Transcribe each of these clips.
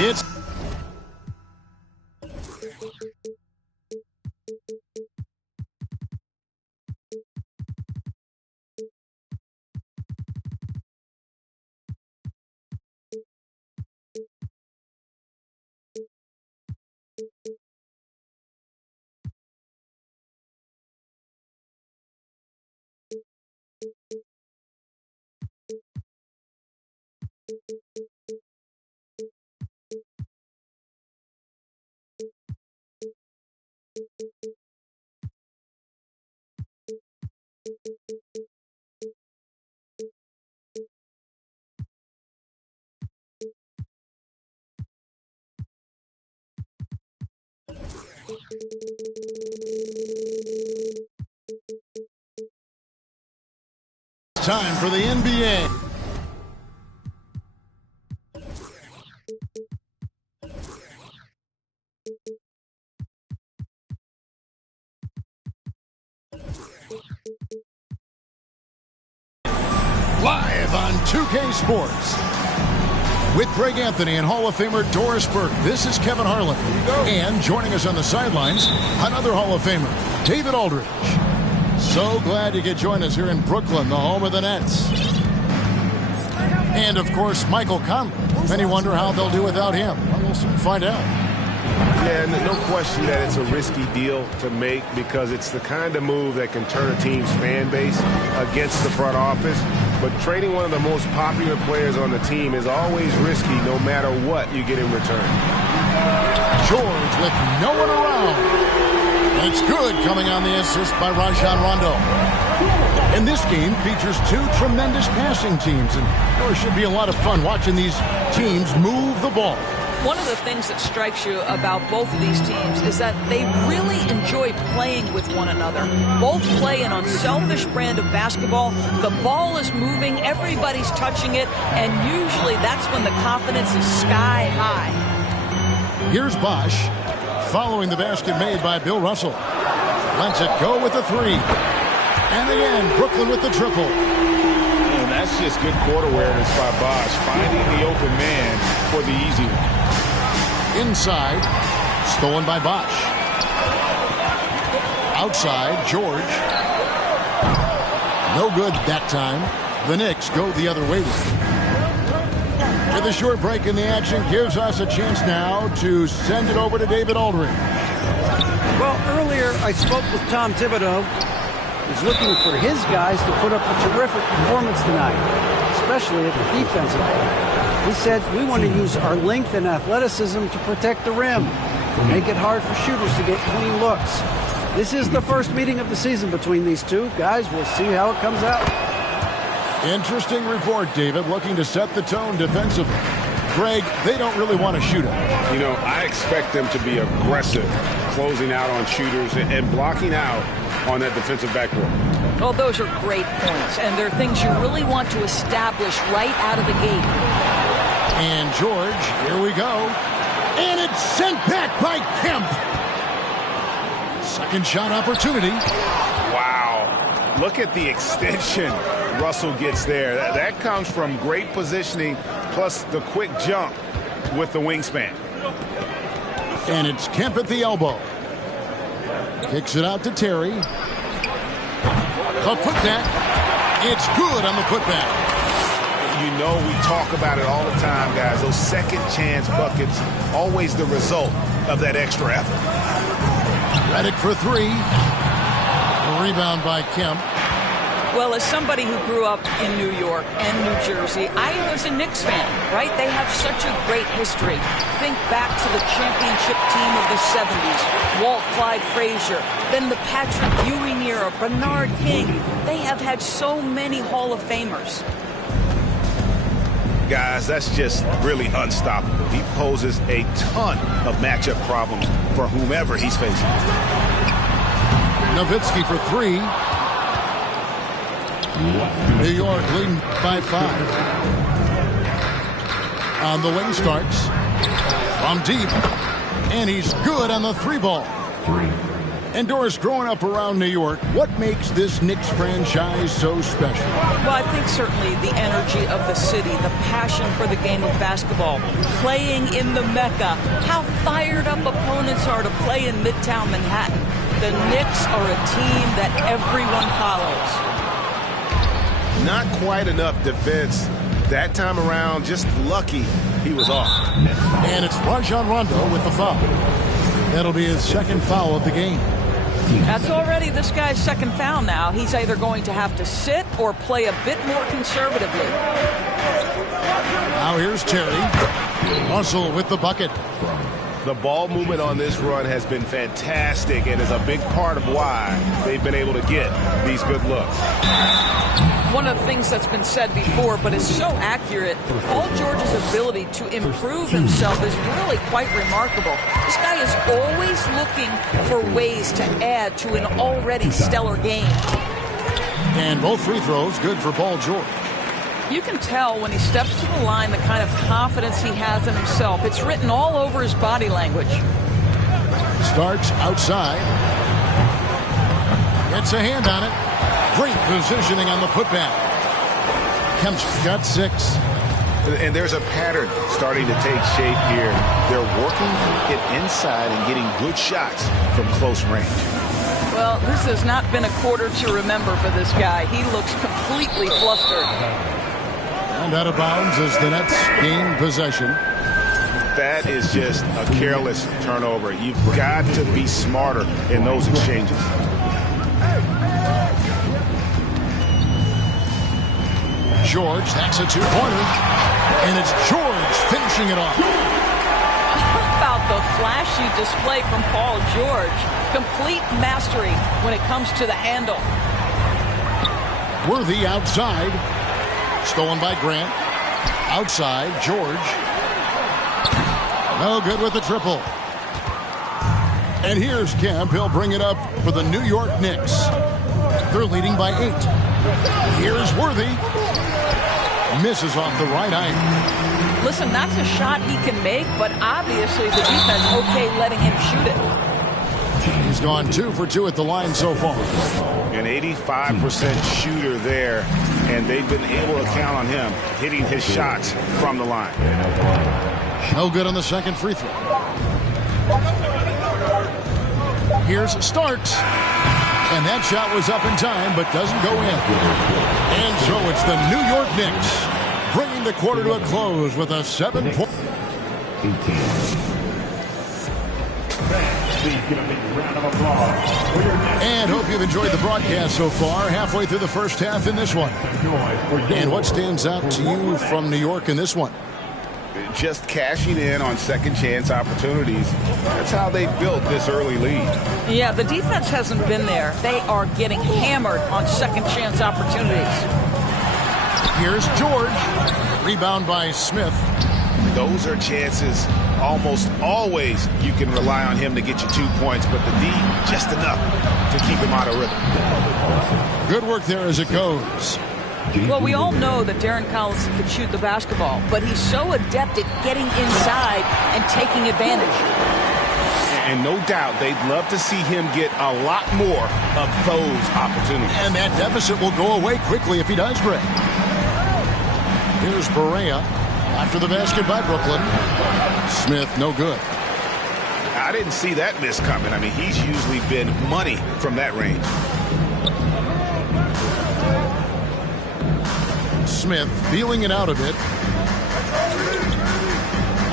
It's time for the NBA. Live on 2K Sports. With Greg Anthony and Hall of Famer Doris Burke, this is Kevin Harlan. And joining us on the sidelines, another Hall of Famer, David Aldridge. So glad you could join us here in Brooklyn, the home of the Nets. And, of course, Michael Conley. Many wonder how they'll do without him. Well, we'll soon find out. Yeah, no question that it's a risky deal to make because it's the kind of move that can turn a team's fan base against the front office. But trading one of the most popular players on the team is always risky no matter what you get in return. George with no one around. It's good coming on the assist by Rajon Rondo. And this game features two tremendous passing teams, and there should be a lot of fun watching these teams move the ball. One of the things that strikes you about both of these teams is that they really enjoy playing with one another. Both play an unselfish brand of basketball. The ball is moving, everybody's touching it, and usually that's when the confidence is sky high. Here's Bosh, following the basket made by Bill Russell. Lets it go with the three. And again, Brooklyn with the triple. And that's just good court awareness by Bosh, finding the open man for the easy one. Inside, stolen by Bosh. Outside, George. No good that time. The Knicks go the other way with it. With a short break in the action, gives us a chance now to send it over to David Aldridge. Well, earlier I spoke with Tom Thibodeau. He's looking for his guys to put up a terrific performance tonight, especially at the defensive end. He said, we want to use our length and athleticism to protect the rim, make it hard for shooters to get clean looks. This is the first meeting of the season between these two. Guys, we'll see how it comes out. Interesting report, David, looking to set the tone defensively. Greg, they don't really want to shoot it. You know, I expect them to be aggressive, closing out on shooters and blocking out on that defensive backboard. Well, those are great points, and they're things you really want to establish right out of the gate. And George, here we go. And it's sent back by Kemp. Second shot opportunity. Wow. Look at the extension Russell gets there. That comes from great positioning plus the quick jump with the wingspan. And it's Kemp at the elbow. Kicks it out to Terry. A putback. It's good on the putback. You know we talk about it all the time, guys. Those second chance buckets, always the result of that extra effort. Redick for three. A rebound by Kemp. Well, as somebody who grew up in New York and New Jersey, I was a Knicks fan, right? They have such a great history. Think back to the championship team of the 70s, Walt Clyde Frazier, then the Patrick Ewing era, Bernard King. They have had so many Hall of Famers. Guys, that's just really unstoppable. He poses a ton of matchup problems for whomever he's facing. Nowitzki for three. New York leading by 5. On the wing starts. From deep. And he's good on the 3-ball. And Doris, growing up around New York, what makes this Knicks franchise so special? Well, I think certainly the energy of the city, the passion for the game of basketball, playing in the Mecca, how fired up opponents are to play in Midtown Manhattan. The Knicks are a team that everyone follows. Not quite enough defense that time around. Just lucky he was off. And it's Rajon Rondo with the foul. That'll be his second foul of the game. That's already this guy's second foul now. He's either going to have to sit or play a bit more conservatively. Now here's Terry. Russell with the bucket. The ball movement on this run has been fantastic and is a big part of why they've been able to get these good looks. One of the things that's been said before, but is so accurate, Paul George's ability to improve himself is really quite remarkable. This guy is always looking for ways to add to an already stellar game. And both free throws good for Paul George. You can tell when he steps to the line the kind of confidence he has in himself. It's written all over his body language. Starts outside. Gets a hand on it. Great positioning on the putback. Kemp's got 6. And there's a pattern starting to take shape here. They're working it inside and getting good shots from close range. Well, this has not been a quarter to remember for this guy. He looks completely flustered. And out of bounds as the Nets gain possession. That is just a careless turnover. You've got to be smarter in those exchanges. George, that's a 2-pointer. And it's George finishing it off. How about the flashy display from Paul George? Complete mastery when it comes to the handle. Worthy outside. Stolen by Grant. Outside, George. No good with the triple. And here's Kemp. He'll bring it up for the New York Knicks. They're leading by 8. Here's Worthy. Misses off the right eye. Listen, that's a shot he can make, but obviously the defense okay letting him shoot it. He's gone 2 for 2 at the line so far. An 85% shooter there, and they've been able to count on him hitting his shots from the line. No good on the second free throw. Here's Starks. And that shot was up in time, but doesn't go in. And so it's the New York Knicks bringing the quarter to a close with a 7-point. And hope you've enjoyed the broadcast so far. Halfway through the first half in this one. And what stands out to you from New York in this one? Just cashing in on second chance opportunities. That's how they built this early lead. Yeah, the defense hasn't been there. They are getting hammered on second chance opportunities. Here's George. Rebound by Smith. Those are chances. Almost always you can rely on him to get you 2 points, but the D just enough to keep him out of rhythm. Good work there as it goes. Well, we all know that Darren Collison can shoot the basketball, but he's so adept at getting inside and taking advantage. And no doubt they'd love to see him get a lot more of those opportunities. And that deficit will go away quickly if he does, Greg. Here's Barea after the basket by Brooklyn. Smith, no good. I didn't see that miss coming. I mean, he's usually been money from that range. Smith feeling it out a bit.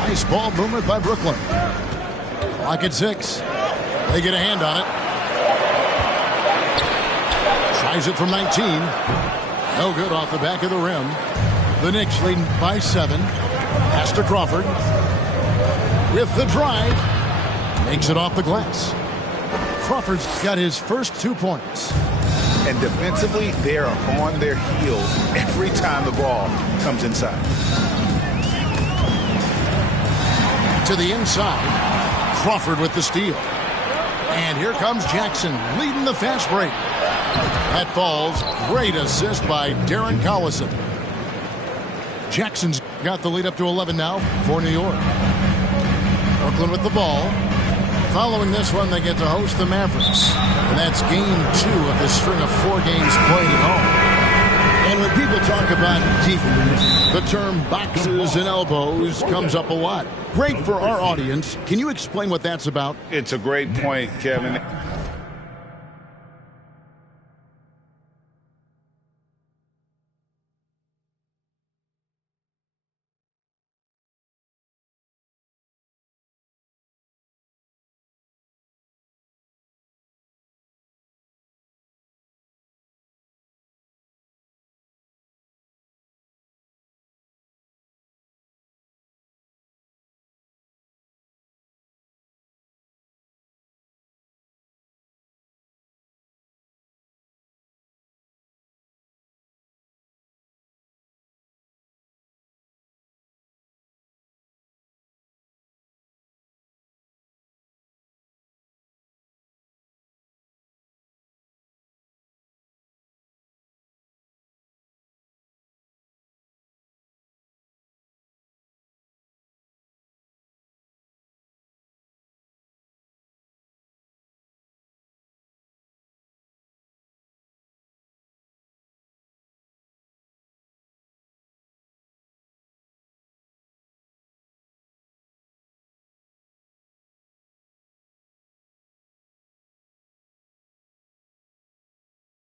Nice ball movement by Brooklyn. Clock at 6. They get a hand on it. Tries it from 19. No good off the back of the rim. The Knicks leading by 7. Pass to Crawford. With the drive. Makes it off the glass. Crawford's got his first 2 points. And defensively, they are on their heels every time the ball comes inside. To the inside. Crawford with the steal. And here comes Jackson leading the fast break. That falls. Great assist by Darren Collison. Jackson's got the lead up to 11 now for New York. Brooklyn with the ball. Following this one, they get to host the Mavericks. And that's game 2 of this string of 4 games played at home. And when people talk about defense, the term boxes and elbows comes up a lot. Great for our audience. Can you explain what that's about? It's a great point, Kevin.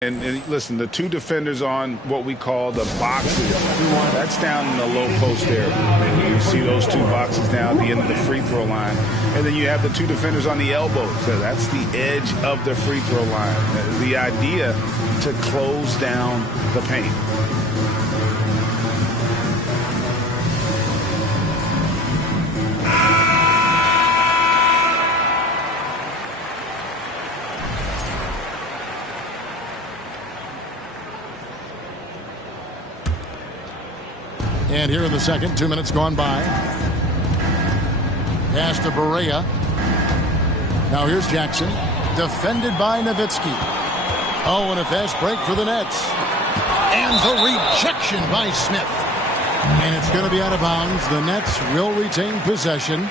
And listen, the 2 defenders on what we call the boxes, that's down in the low post area. And you see those 2 boxes down at the end of the free throw line. And then you have the 2 defenders on the elbows. So that's the edge of the free throw line. The idea to close down the paint. And here in the second, 2 minutes gone by. Pass to Barea. Now here's Jackson. Defended by Nowitzki. Oh, and a fast break for the Nets. And the rejection by Smith. And it's going to be out of bounds. The Nets will retain possession.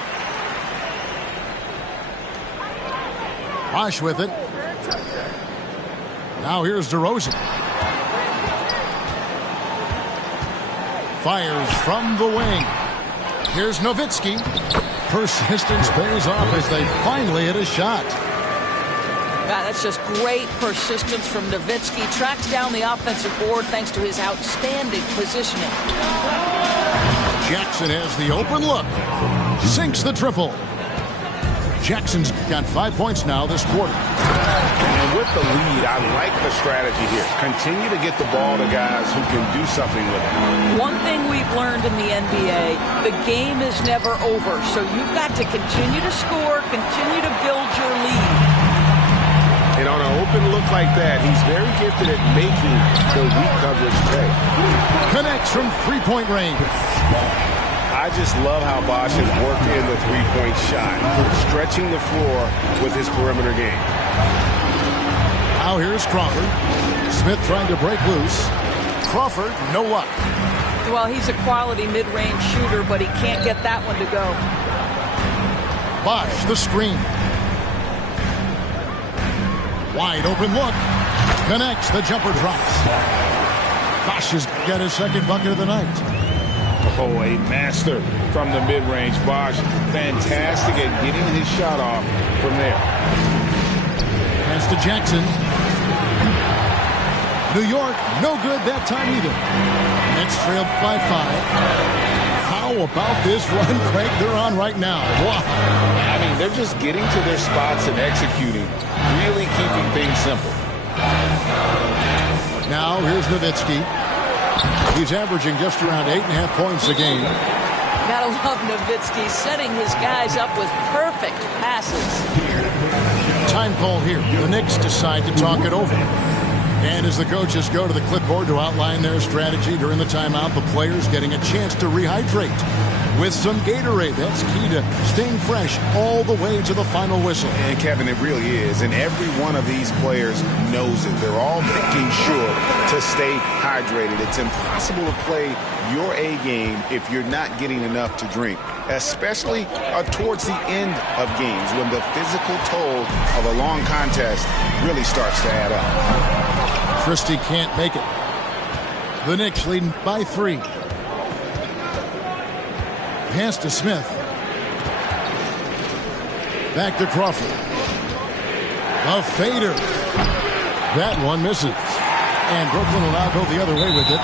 Bosh with it. Now here's DeRozan. Fires from the wing. Here's Nowitzki. Persistence pays off as they finally hit a shot. God, that's just great persistence from Nowitzki. Tracks down the offensive board thanks to his outstanding positioning. Jackson has the open look. Sinks the triple. Jackson's got 5 points now this quarter. And with the lead, I like the strategy here. Continue to get the ball to guys who can do something with it. One thing we've learned in the NBA, the game is never over. So you've got to continue to score, continue to build your lead. And on an open look like that, he's very gifted at making the weak coverage pay. Connects from three-point range. I just love how Bosh has worked in the three-point shot, stretching the floor with his perimeter game. Now here's Crawford. Smith trying to break loose. Crawford, no luck. Well, he's a quality mid-range shooter, but he can't get that one to go. Bosh, the screen. Wide open look. Connects, the jumper drops. Bosh has got his second bucket of the night. Oh, a master from the mid-range. Bosh, fantastic at getting his shot off from there. Pass to Jackson. New York, no good that time either. Nets trailed by 5. How about this run, Craig, they're on right now? Wow. I mean, they're just getting to their spots and executing, really keeping things simple. Now here's Nowitzki. He's averaging just around 8.5 points a game. Gotta love Nowitzki setting his guys up with perfect passes. Time call here. The Knicks decide to talk it over. And as the coaches go to the clipboard to outline their strategy during the timeout, the players getting a chance to rehydrate with some Gatorade. That's key to staying fresh all the way to the final whistle. And Kevin, it really is. And every one of these players knows it. They're all making sure to stay hydrated. It's impossible to play your A game if you're not getting enough to drink, especially towards the end of games when the physical toll of a long contest really starts to add up. Christie can't make it. The Knicks leading by 3. Pass to Smith. Back to Crawford. A fader. That one misses. And Brooklyn will now go the other way with it.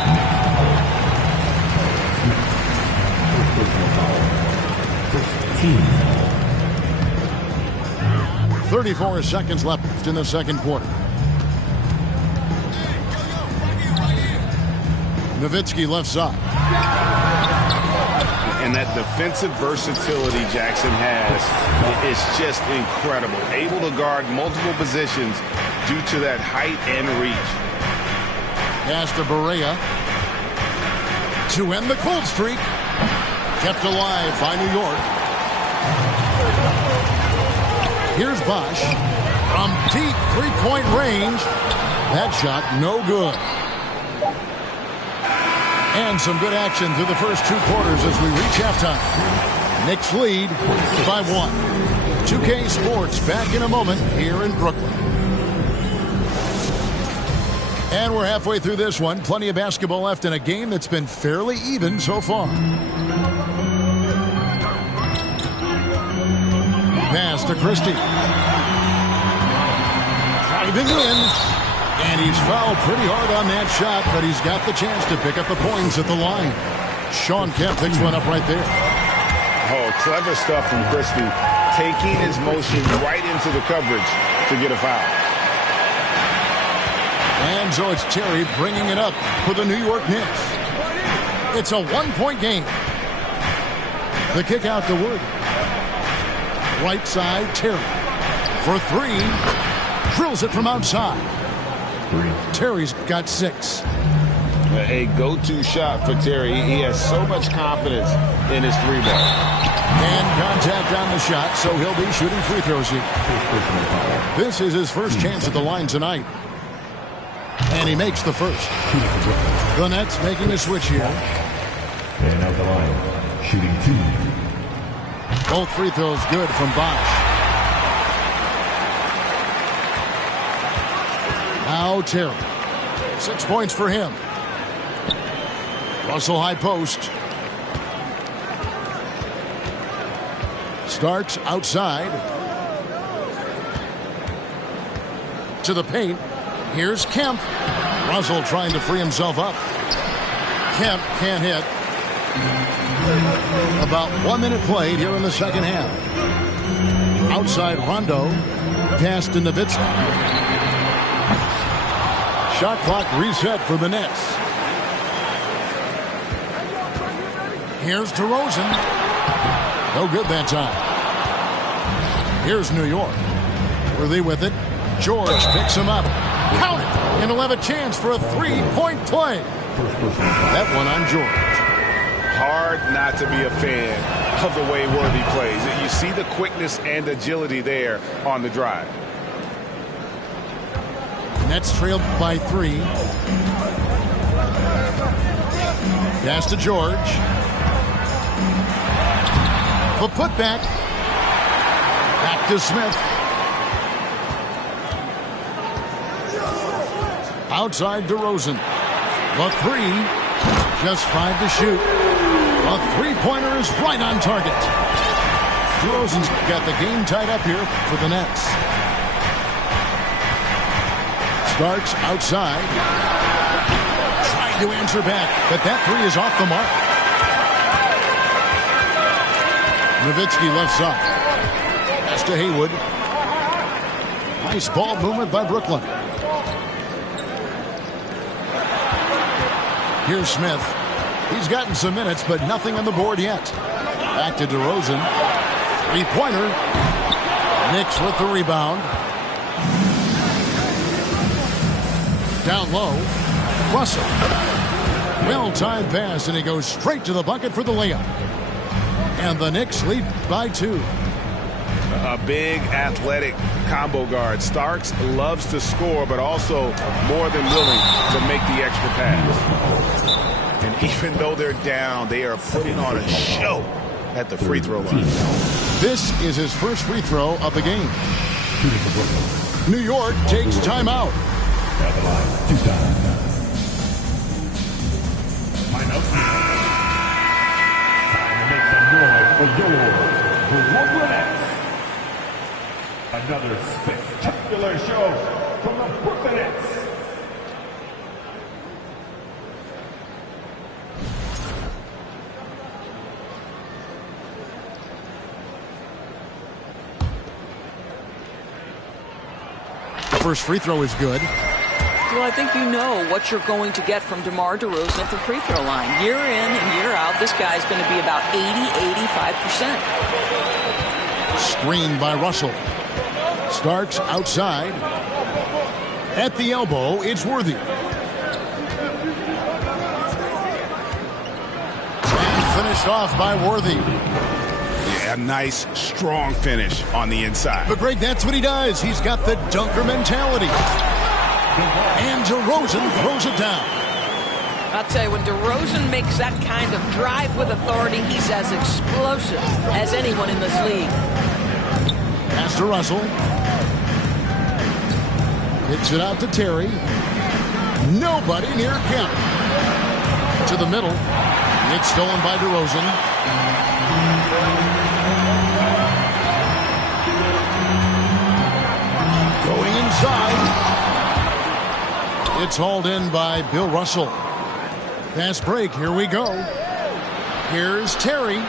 34 seconds left in the second quarter. Nowitzki left side. And that defensive versatility Jackson has is just incredible. Able to guard multiple positions due to that height and reach. Pass to Barea. To end the cold streak. Kept alive by New York. Here's Bosch. From deep three-point range. That shot no good. And some good action through the first 2 quarters as we reach halftime. Knicks lead by 1. 2K Sports back in a moment here in Brooklyn. And we're halfway through this one. Plenty of basketball left in a game that's been fairly even so far. Pass to Christie. Driving in. And he's fouled pretty hard on that shot, but he's got the chance to pick up the points at the line. Shawn Kemp picks one up right there. Oh, clever stuff from Christie. Taking his motion right into the coverage to get a foul. And so it's Terry bringing it up for the New York Knicks. It's a 1-point game. The kick out to Wood. Right side, Terry. For 3. Drills it from outside. Terry's got 6. A go-to shot for Terry. He has so much confidence in his 3-ball. And contact on the shot, so he'll be shooting free throws here. This is his first chance at the line tonight. And he makes the first. The Nets making a switch here. And at the line, shooting 2. Both free throws good from Bosch. Now Terry. 6 points for him. Russell high post. Starks outside. To the paint. Here's Kemp. Russell trying to free himself up. Kemp can't hit. About 1 minute played here in the second half. Outside Rondo. Pass to Nowitzki. Shot clock reset for the Nets. Here's DeRozan. No good that time. Here's New York. Worthy with it. George picks him up. Count it! And he'll have a chance for a 3-point play. That one on George. Hard not to be a fan of the way Worthy plays. You see the quickness and agility there on the drive. Nets trailed by 3. Pass to George. The putback. Back to Smith. Outside DeRozan. The 3. Just 5 to shoot. A 3-pointer is right on target. DeRozan's got the game tied up here for the Nets. Starks outside. Trying to answer back, but that 3 is off the mark. Nowitzki left side. Pass to Haywood. Nice ball movement by Brooklyn. Here's Smith. He's gotten some minutes, but nothing on the board yet. Back to DeRozan. 3-pointer. Knicks with the rebound. Down low. Russell. Well-timed pass, and he goes straight to the bucket for the layup. And the Knicks lead by 2. A big athletic combo guard. Starks loves to score, but also more than willing to make the extra pass. And even though they're down, they are putting on a show at the free throw line. This is his first free throw of the game. New York takes timeout. Time to make some noise for your Brooklyn Nets. Another spectacular show from the Brooklyn Nets. The first free throw is good. Well, I think you know what you're going to get from DeMar DeRozan at the free throw line. Year in and year out, this guy's going to be about 80-85%. Screen by Russell. Starks outside. At the elbow, it's Worthy. And finished off by Worthy. Yeah, nice, strong finish on the inside. But Greg, that's what he does. He's got the dunker mentality. And DeRozan throws it down. I'll tell you, when DeRozan makes that kind of drive with authority, he's as explosive as anyone in this league. Pass to Russell. Hits it out to Terry. Nobody near Kemp. To the middle. It's stolen by DeRozan. Going inside. It's hauled in by Bill Russell. Fast break. Here we go. Here's Terry.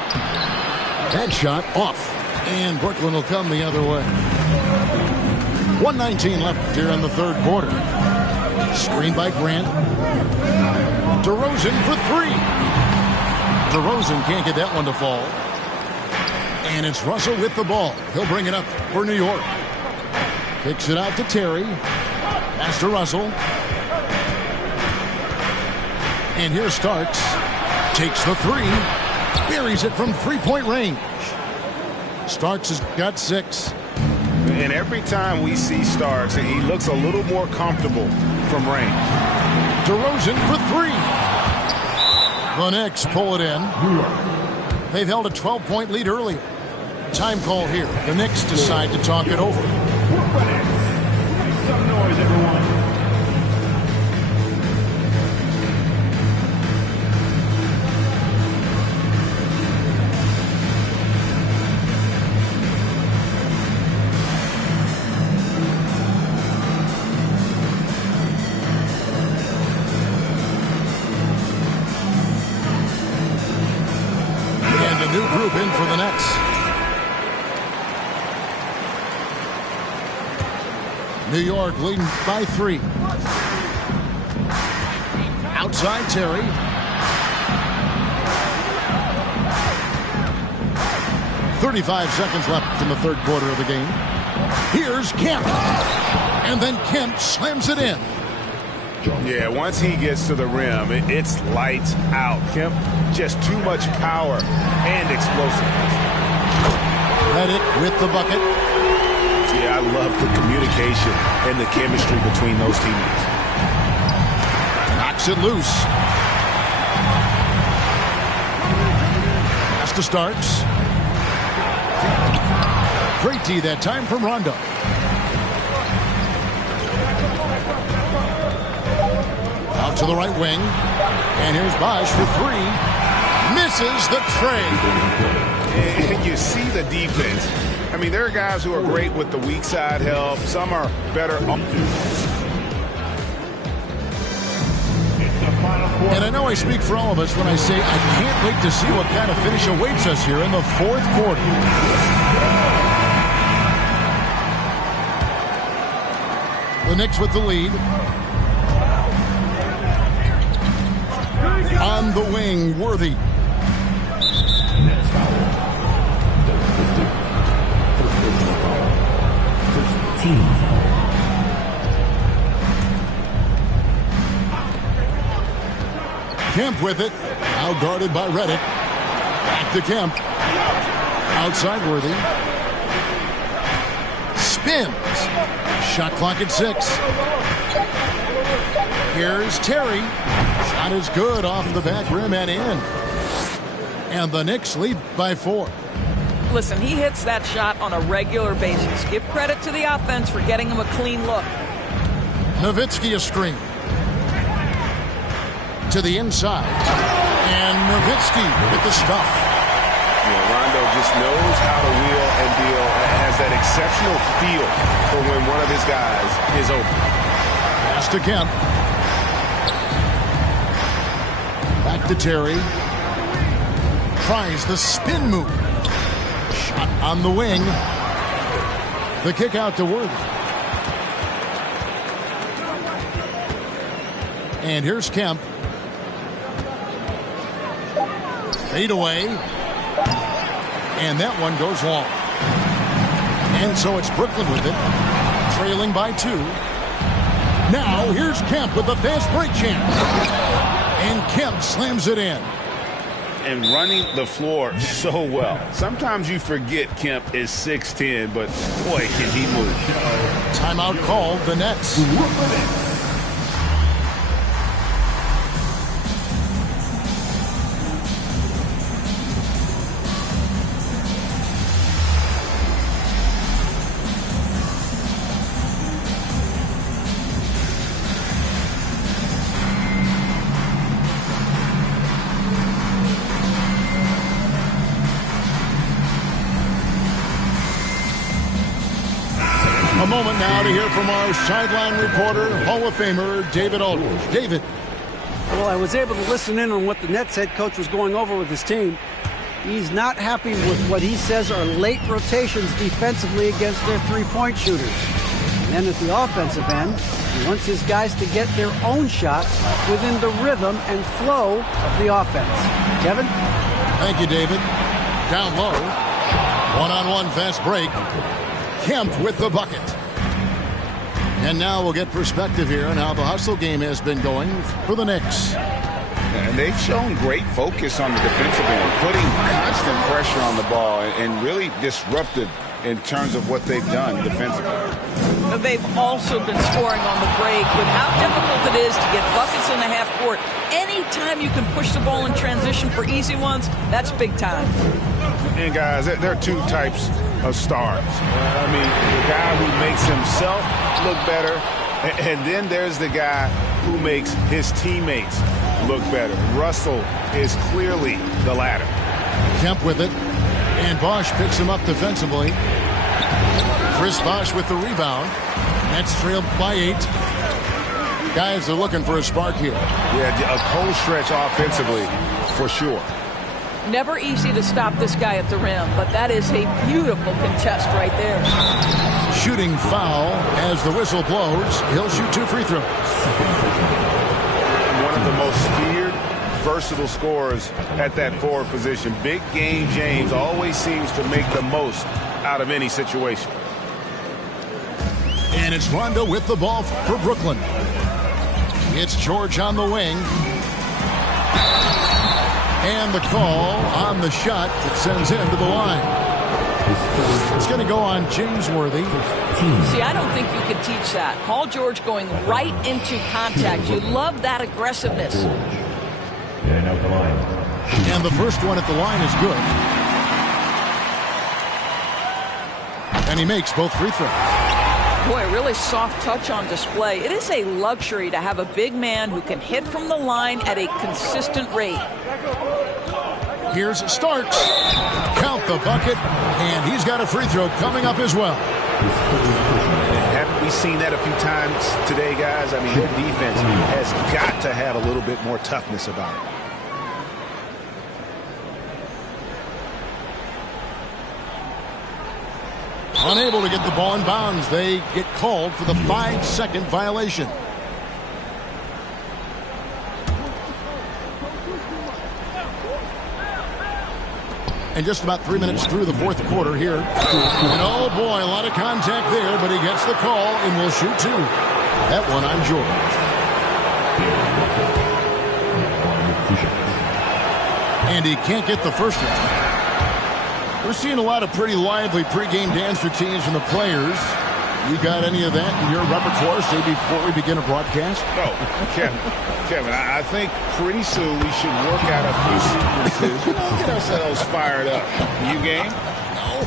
That shot off. And Brooklyn will come the other way. 1:19 left here in the third quarter. Screen by Grant. DeRozan for 3. DeRozan can't get that one to fall. And it's Russell with the ball. He'll bring it up for New York. Kicks it out to Terry. Pass to Russell. And here's Starks. Takes the 3. Buries it from three-point range. Starks has got 6. And every time we see Starks, he looks a little more comfortable from range. DeRozan for 3. The Knicks pull it in. They've held a 12-point lead earlier. Time call here. The Knicks decide to talk it over. Make some noise, everyone. New group in for the Nets. New York leading by 3. Outside Terry. .35 seconds left in the third quarter of the game. Here's Kemp. And then Kemp slams it in. Yeah, once he gets to the rim, it's lights out. Kemp, just too much power and explosiveness. Redick with the bucket. Yeah, I love the communication and the chemistry between those teammates. Knocks it loose. Pass to Starks. Great D that time from Rondo. Out to the right wing. And here's Bosh for 3. Misses the trade. And you see the defense. I mean, there are guys who are great with the weak side help. Some are better. And I know I speak for all of us when I say I can't wait to see what kind of finish awaits us here in the fourth quarter. The Knicks with the lead. On the wing, Worthy. Next foul. First team. Kemp with it. Now guarded by Reddick. Back to Kemp. Outside Worthy. Spins. Shot clock at 6. Here's Terry. Shot is good off the back rim and in. And the Knicks lead by 4. Listen, he hits that shot on a regular basis. Give credit to the offense for getting him a clean look. Nowitzki a screen. To the inside. And Nowitzki with the stuff. Rondo just knows how to wheel and deal. Has that exceptional feel for when one of his guys is open. Pass to Kemp. Back to Terry. Tries the spin move. Shot on the wing. The kick out to Worthy. And here's Kemp. Fade away. And that one goes long. And so it's Brooklyn with it. Trailing by 2. Now here's Kemp with the fast break chance. And Kemp slams it in. And running the floor so well. Sometimes you forget Kemp is 6'10", but boy, can he move. Timeout called, the Nets. A moment now to hear from our sideline reporter, Hall of Famer David Aldridge. David. Well, I was able to listen in on what the Nets head coach was going over with his team. He's not happy with what he says are late rotations defensively against their three-point shooters. And then at the offensive end, he wants his guys to get their own shots within the rhythm and flow of the offense. Kevin? Thank you, David. Down low. One-on-one fast break. Kemp with the bucket. And now we'll get perspective here on how the hustle game has been going for the Knicks. And they've shown great focus on the defensive end, putting constant pressure on the ball and really disruptive in terms of what they've done defensively. But they've also been scoring on the break with how difficult it is to get buckets in the half court. Anytime you can push the ball in transition for easy ones, that's big time. And guys, there are two types of stars. I mean, the guy who makes himself look better, and then there's the guy who makes his teammates look better. Russell is clearly the latter. Kemp with it, and Bosch picks him up defensively. Chris Bosch with the rebound. Nets trailed by 8. Guys are looking for a spark here. Yeah, a cold stretch offensively, for sure. Never easy to stop this guy at the rim, but that is a beautiful contest right there. Shooting foul as the whistle blows. He'll shoot 2 free throws. One of the most feared, versatile scorers at that forward position. Big game James always seems to make the most out of any situation. And it's Rondo with the ball for Brooklyn. It's George on the wing. And the call on the shot that sends him to the line. It's going to go on James Worthy. See, I don't think you can teach that. Paul George going right into contact. You love that aggressiveness. And out the line. And the first one at the line is good. And he makes both free throws. Boy, really soft touch on display. It is a luxury to have a big man who can hit from the line at a consistent rate. Here's Starks. Count the bucket, and he's got a free throw coming up as well. Haven't we seen that a few times today, guys? I mean, their defense has got to have a little bit more toughness about it. Unable to get the ball in bounds. They get called for the 5-second violation. And just about 3 minutes through the fourth quarter here. And oh boy, a lot of contact there, but he gets the call and will shoot 2. That one on George. And he can't get the first one. We're seeing a lot of pretty lively pregame dance routines from the players. You got any of that in your repertoire, say, before we begin a broadcast? No, Kevin, I think pretty soon we should work out a few sequences. Get ourselves fired up. You game? No.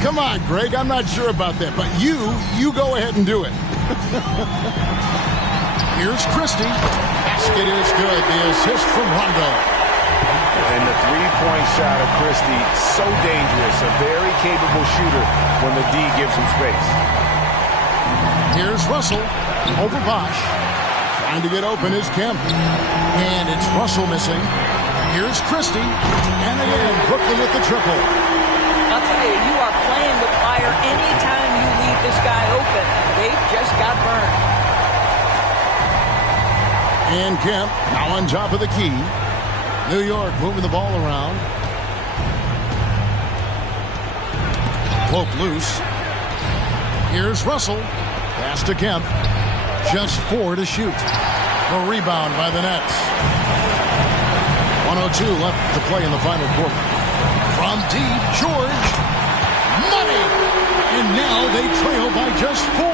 Come on, Greg. I'm not sure about that, but you go ahead and do it. Here's Christie. Basket is good. The assist from Rondo. And the three-point shot of Christie, so dangerous. A very capable shooter when the D gives him space. Here's Russell over Bosch. Trying to get open is Kemp. And it's Russell missing. Here's Christie. And again, Brooklyn with the triple. I'll tell you, you are playing with fire anytime you leave this guy open. They just got burned. And Kemp now on top of the key. New York moving the ball around. Poke loose. Here's Russell. Pass to Kemp. Just 4 to shoot. A rebound by the Nets. 1:02 left to play in the final quarter. From deep, George. Money! And now they trail by just 4.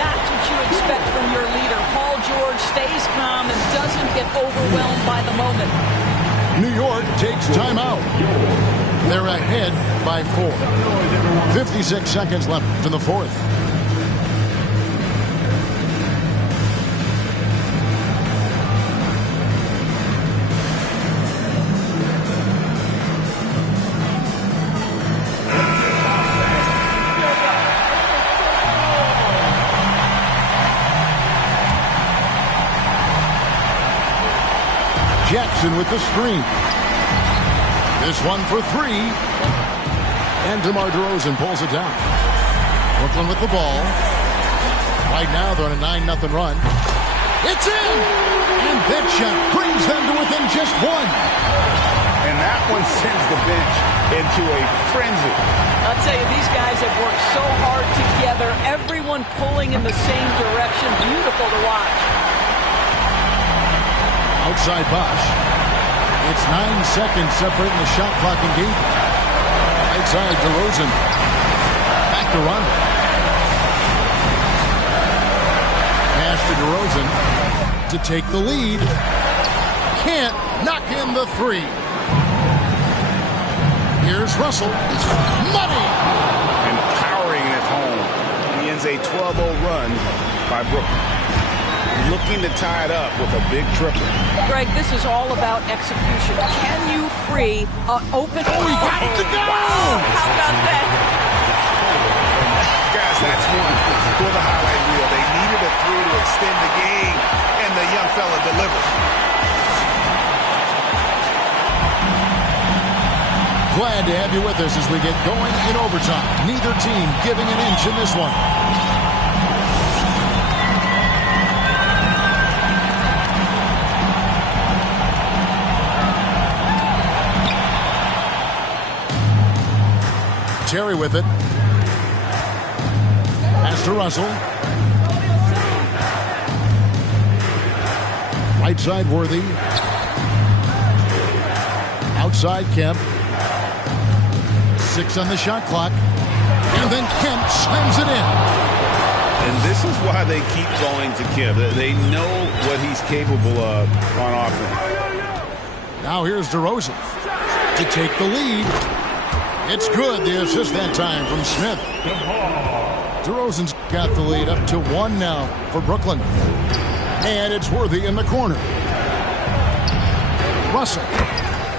That's what you expect from your leader. Paul George stays calm and doesn't get overwhelmed by the moment. New York takes timeout. They're ahead by 4. 56 seconds left in the fourth. Jackson with the screen. This one for 3. And DeMar DeRozan pulls it down. Brooklyn with the ball. Right now they're on a 9-0 run. It's in! And that shot brings them to within just 1. And that one sends the bench into a frenzy. I'll tell you, these guys have worked so hard together. Everyone pulling in the same direction. Beautiful to watch. Outside Bosch. It's 9 seconds separating the shot clock and game. Right side DeRozan. Back to Rondo. Pass to DeRozan to take the lead. Can't knock in the 3. Here's Russell. Money! And powering it home. He ends a 12-0 run by Brooklyn. Looking to tie it up with a big triple. Greg, this is all about execution. Can you free open... Oh, he got it to go! How about that? Guys, that's one for the highlight reel. They needed a 3 to extend the game, and the young fella delivered. Glad to have you with us as we get going in overtime. Neither team giving an inch in this one. Terry with it. Pass to Russell. Right side Worthy. Outside Kemp. 6 on the shot clock. And then Kemp slams it in. And this is why they keep going to Kemp. They know what he's capable of on offense. Now here's DeRozan to take the lead. It's good. The assist that time from Smith. DeRozan's got the lead up to 1 now for Brooklyn. And it's Worthy in the corner. Russell.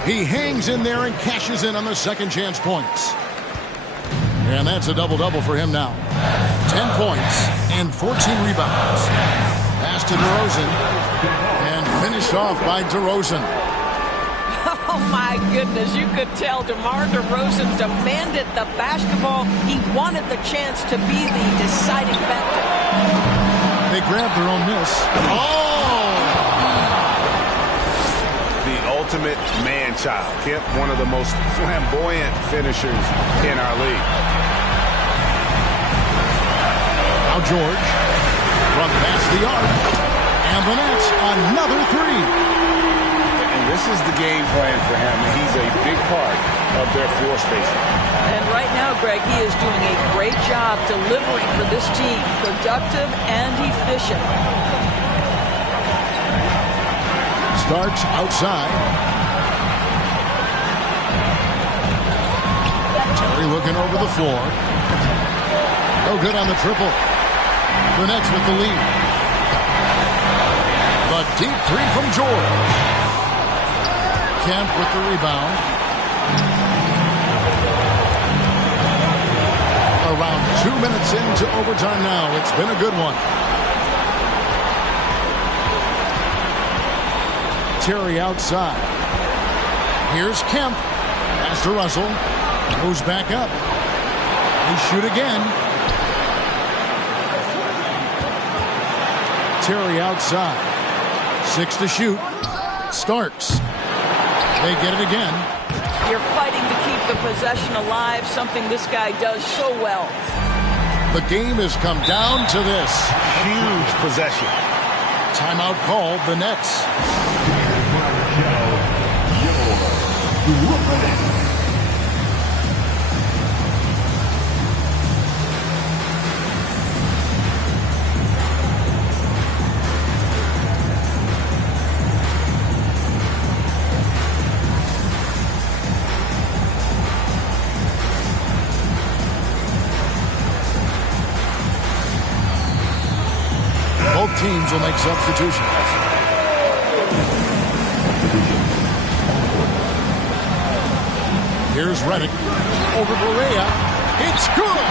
He hangs in there and cashes in on the second chance points. And that's a double-double for him now. 10 points and 14 rebounds. Pass to DeRozan. And finished off by DeRozan. Oh, my goodness. You could tell DeMar DeRozan demanded the basketball. He wanted the chance to be the deciding factor. They grabbed their own miss. Oh! The ultimate man-child. Kemp, one of the most flamboyant finishers in our league. Now George from past the arc. And the Nets, another 3. And This is the game plan for him, and he's a big part of their floor spacing. And right now, Greg, he is doing a great job delivering for this team. Productive and efficient. Starks outside. Terry looking over the floor. No good on the triple. The Nets with the lead. The deep three from George. Kemp with the rebound. Around 2 minutes into overtime now. It's been a good one. Terry outside. Here's Kemp. Pass to Russell. Goes back up. They shoot again. Terry outside. 6 to shoot. Starks. They get it again. You're fighting to keep the possession alive, something this guy does so well. The game has come down to this. Huge possession. Timeout called, the Nets. Both teams will make substitutions. Here's Redick over Barea. It's good.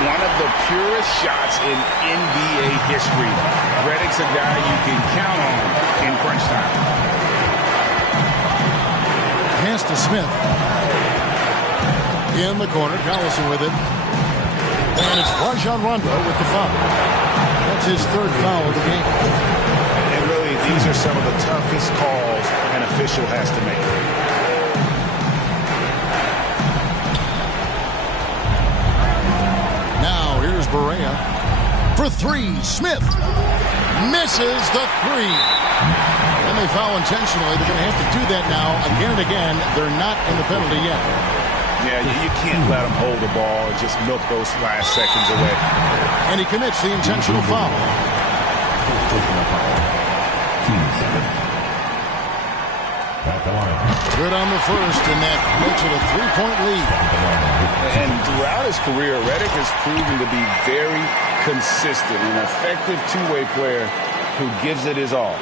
One of the purest shots in NBA history. Redick's a guy you can count on in crunch time. Pass to Smith. In the corner, Collison with it. And it's Rajon Rondo with the foul. That's his third foul of the game. And really, these are some of the toughest calls an official has to make. Now, here's Barea. For three, Smith misses the three. And they foul intentionally. They're going to have to do that now again and again. They're not in the penalty yet. Yeah, you can't let him hold the ball and just milk those last seconds away. And he commits the intentional foul. Good on the first, and that makes it a 3-point lead. And throughout his career, Redick has proven to be very consistent, an effective two-way player who gives it his all.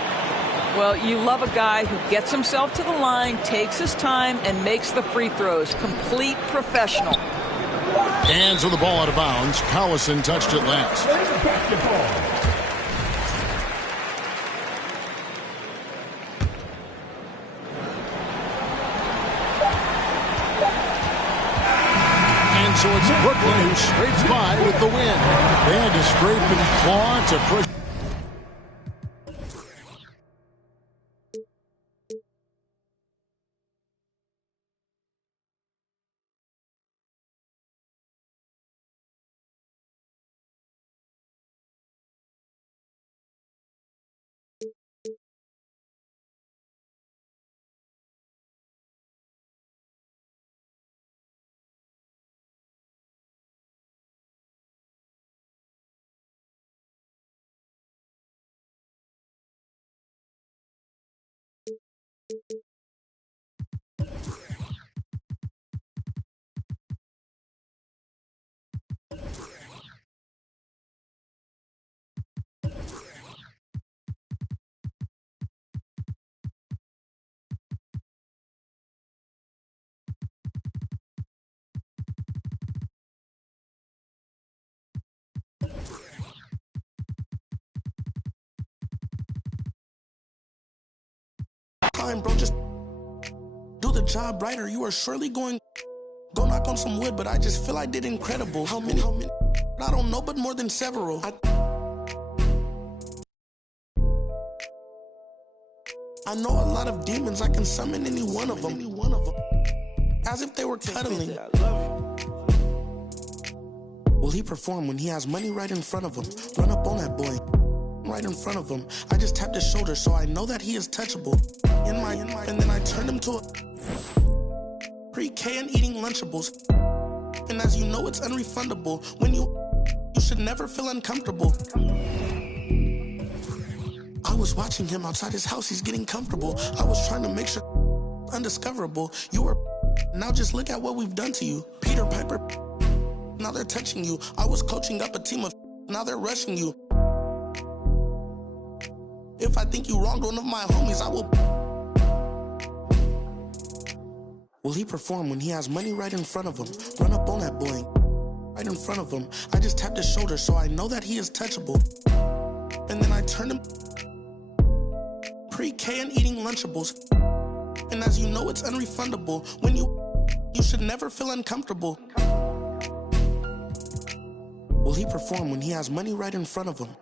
Well, you love a guy who gets himself to the line, takes his time, and makes the free throws. Complete professional. Hands on the ball out of bounds. Collison touched it last. And so it's Brooklyn who scrapes by with the win. They had to scrape and claw to push. Bro, just do the job right or you are surely going go knock on some wood, but I just feel I did incredible. How many I don't know, but more than several. I know a lot of demons, I can summon any one of them. As if they were cuddling. Will he perform when he has money right in front of him? Run up on that boy. right in front of him. I just tapped his shoulder, so I know that he is touchable. And then I turned him to a pre-K and eating Lunchables. And as you know, it's unrefundable. When you should never feel uncomfortable. I was watching him outside his house, he's getting comfortable. I was trying to make sure undiscoverable. You were now just look at what we've done to you. Peter Piper, now they're touching you. I was coaching up a team of now they're rushing you. If I think you wronged one of my homies, I will. Will he perform when he has money right in front of him? Run up on that boy, right in front of him. I just tapped his shoulder, so I know that he is touchable. And then I turned him pre-K and eating Lunchables. And as you know, it's unrefundable. When you should never feel uncomfortable. Will he perform when he has money right in front of him?